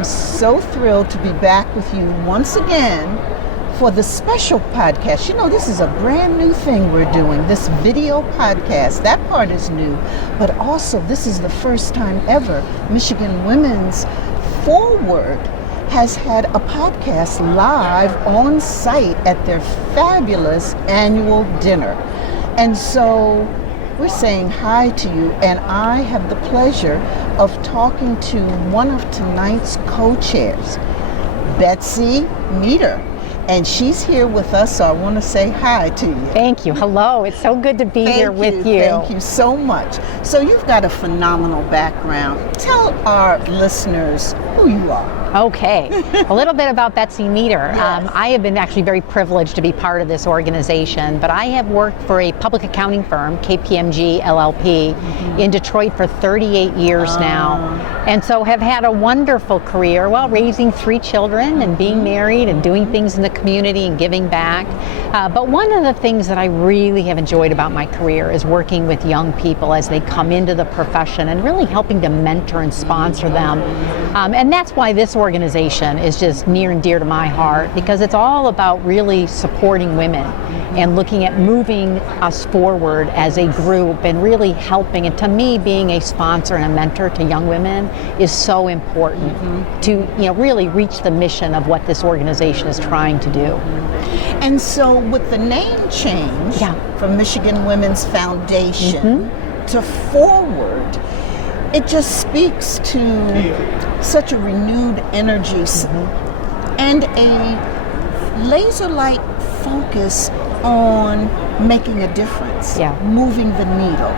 am so thrilled to be back with you once again for the special podcast. You know, this is a brand new thing we're doing, this video podcast. That part is new, but also this is the first time ever Michigan Women's Forward has had a podcast live on site at their fabulous annual dinner. And so we're saying hi to you, and I have the pleasure of talking to one of tonight's co-chairs, Betsy Meter. And she's here with us, so I want to say hi to you. Thank you. Hello. It's so good to be here with you. Thank you so much. So you've got a phenomenal background. Tell our listeners who you are. Okay. A little bit about Betsy Meter. Yes. I have been actually very privileged to be part of this organization, but I have worked for a public accounting firm, KPMG LLP, in Detroit for 38 years now. And so have had a wonderful career, raising 3 children and being married and doing things in the community and giving back. But one of the things that I really have enjoyed about my career is working with young people as they come into the profession and really helping to mentor and sponsor them. And that's why this organization is just near and dear to my heart, because it's all about really supporting women and looking at moving us forward as a group and really helping. And to me, being a sponsor and a mentor to young women is so important to really reach the mission of what this organization is trying to do. And so with the name change from Michigan Women's Foundation to Forward, it just speaks to such a renewed energy and a laser-like focus on making a difference, moving the needle.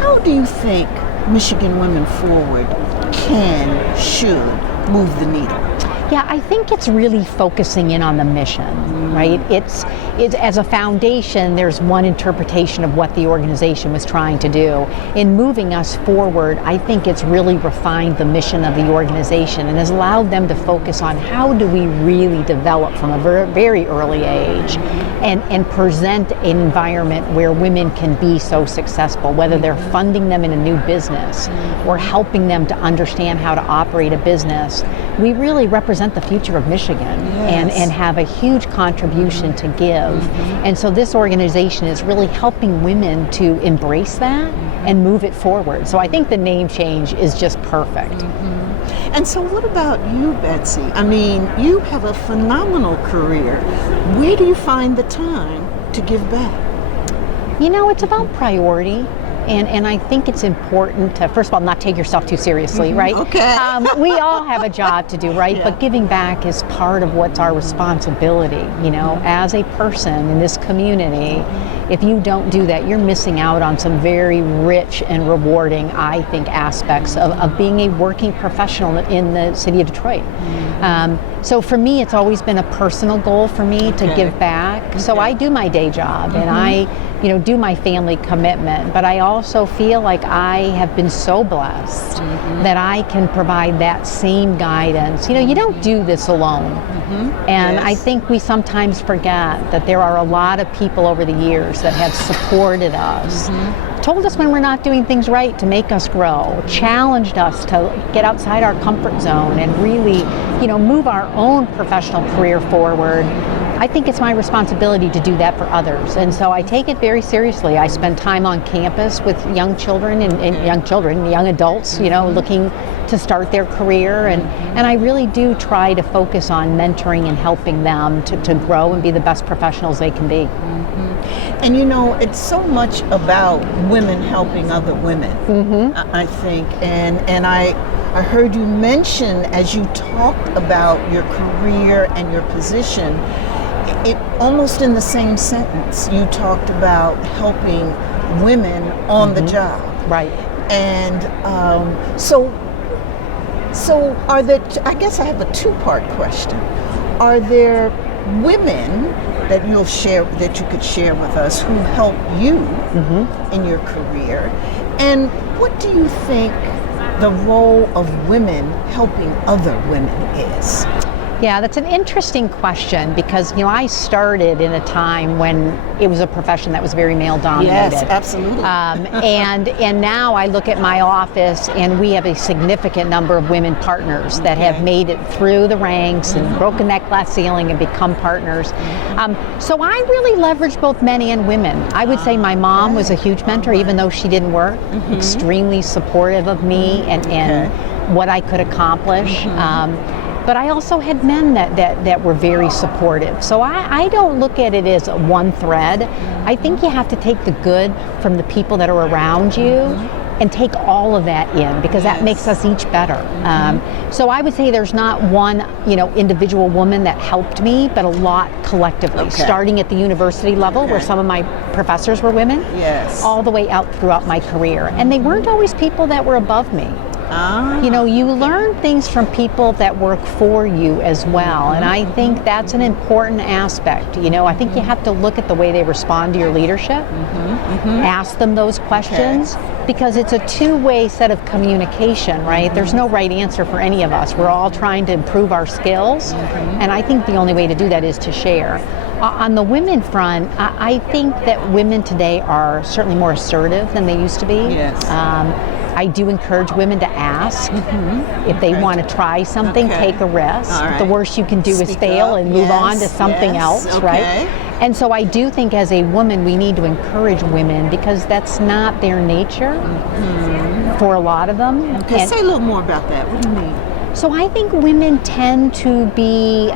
How do you think Michigan Women Forward should move the needle? Yeah, I think it's really focusing in on the mission, right? It's as a foundation, there's one interpretation of what the organization was trying to do. In moving us forward, I think it's really refined the mission of the organization and has allowed them to focus on how do we really develop from a very early age and present an environment where women can be so successful, whether they're funding them in a new business or helping them to understand how to operate a business. We really represent the future of Michigan and have a huge contribution to give. And so this organization is really helping women to embrace that and move it forward. So I think the name change is just perfect. And so what about you, Betsy? I mean, you have a phenomenal career. Where do you find the time to give back? You know, it's about priority. And I think it's important to, first of all, not take yourself too seriously, right? Okay. We all have a job to do, right? But giving back is part of what's our responsibility, as a person in this community. If you don't do that, you're missing out on some very rich and rewarding, I think, aspects of being a working professional in the city of Detroit. So for me, it's always been a personal goal for me to give back. So I do my day job and I do my family commitment, but I also feel like I have been so blessed that I can provide that same guidance. You don't do this alone. And I think we sometimes forget that there are a lot of people over the years that have supported us, told us when we're not doing things right to make us grow, challenged us to get outside our comfort zone and really, move our own professional career forward. I think it's my responsibility to do that for others. And so I take it very seriously. I spend time on campus with young children and young adults, looking to start their career. And I really do try to focus on mentoring and helping them to grow and be the best professionals they can be. And it's so much about women helping other women, I think. And I heard you mention, as you talked about your career and your position, it almost in the same sentence, you talked about helping women on the job. Right. And so are there, I guess I have a 2-part question. Are there women that you could share with us who help you in your career? And what do you think the role of women helping other women is? Yeah, that's an interesting question because, I started in a time when it was a profession that was very male dominated. Yes, absolutely. And now I look at my office and we have a significant number of women partners that have made it through the ranks and broken that glass ceiling and become partners. So I really leverage both men and women. I would say my mom was a huge mentor, even though she didn't work, extremely supportive of me and what I could accomplish. But I also had men that were very supportive. So I don't look at it as one thread. I think you have to take the good from the people that are around you and take all of that in because that makes us each better. So I would say there's not one, individual woman that helped me, but a lot collectively, starting at the university level where some of my professors were women, all the way out throughout my career. And they weren't always people that were above me. You learn things from people that work for you as well, and I think that's an important aspect. I think you have to look at the way they respond to your leadership, ask them those questions, because it's a two-way set of communication, right? There's no right answer for any of us. We're all trying to improve our skills, and I think the only way to do that is to share. On the women front, I think that women today are certainly more assertive than they used to be. I do encourage women to ask if they want to try something, take a risk. The worst you can do is fail and move on to something else, right? And so I do think as a woman we need to encourage women because that's not their nature for a lot of them. Okay, say a little more about that. What do you mean? So I think women tend to be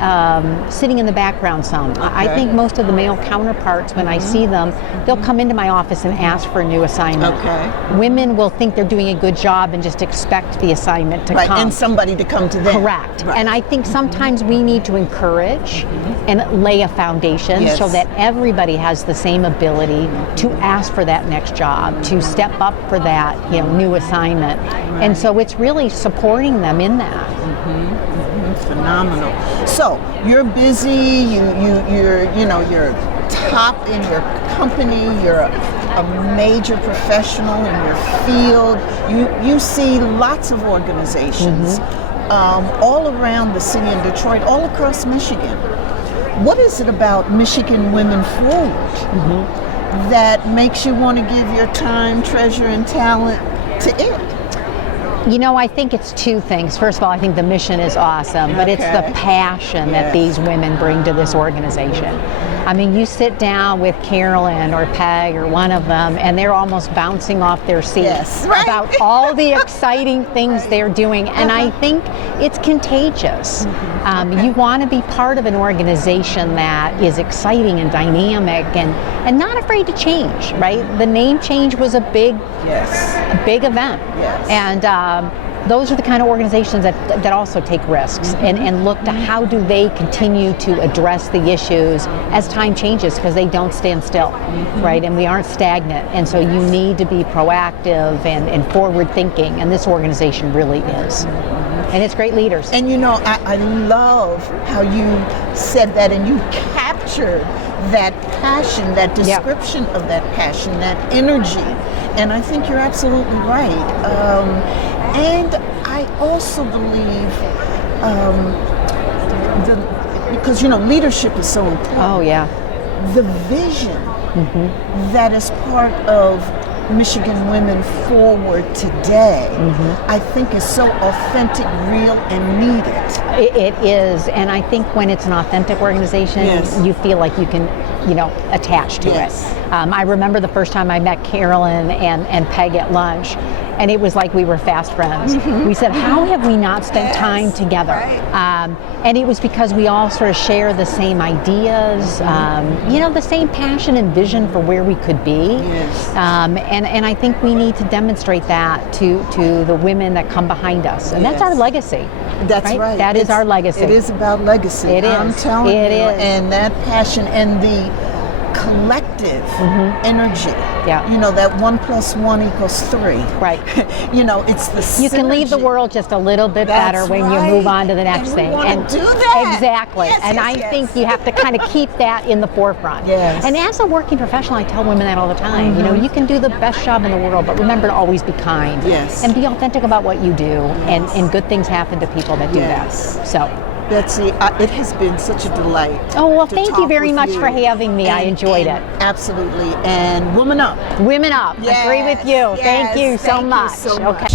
sitting in the background some. I think most of the male counterparts, when I see them, they'll come into my office and ask for a new assignment. Women will think they're doing a good job and just expect the assignment to come. And somebody to come to them. Correct. And I think sometimes we need to encourage and lay a foundation so that everybody has the same ability to ask for that next job, to step up for that new assignment. And so it's really supporting them in that. Phenomenal. So you're busy. You're top in your company. You're a major professional in your field. You see lots of organizations all around the city of Detroit, all across Michigan. What is it about Michigan Women Forward that makes you want to give your time, treasure, and talent to it? I think it's two things. First of all, I think the mission is awesome, but it's the passion that these women bring to this organization. I mean, you sit down with Carolyn or Peg or one of them, and they're almost bouncing off their seats about all the exciting things they're doing, and I think it's contagious. You want to be part of an organization that is exciting and dynamic and not afraid to change, right? The name change was a big event. And those are the kind of organizations that also take risks and look to how do they continue to address the issues as time changes, because they don't stand still, right? And we aren't stagnant, and so you need to be proactive and forward thinking, and this organization really is. And it's great leaders. And I love how you said that, and you captured that passion, that description of that passion, that energy. And I think you're absolutely right. And I also believe because leadership is so important. Oh yeah. The vision that is part of Michigan Women Forward today, I think is so authentic, real, and needed. It is, and I think when it's an authentic organization, you feel like you can, attach to it. I remember the first time I met Carolyn and Peg at lunch, and it was like we were fast friends. We said, how have we not spent time together? And it was because we all sort of share the same ideas, the same passion and vision for where we could be. And I think we need to demonstrate that to the women that come behind us. And that's our legacy. That's right. That is our legacy. It is about legacy. It is. I'm telling you. It is. And that passion and the collective energy. That 1 + 1 = 3. Right. It's the synergy. You can leave the world just a little bit better when you move on to the next thing. And do that. Exactly. I think you have to kind of keep that in the forefront. And as a working professional, I tell women that all the time. You can do the best job in the world, but remember to always be kind. And be authentic about what you do. And good things happen to people that do that. So. Betsy, it has been such a delight. Oh, well, to thank you talk very with much you. for having me. I enjoyed it. Absolutely. And woman up. Women up. Yes, Agree with you. Thank yes, you so thank you much. so much. Okay.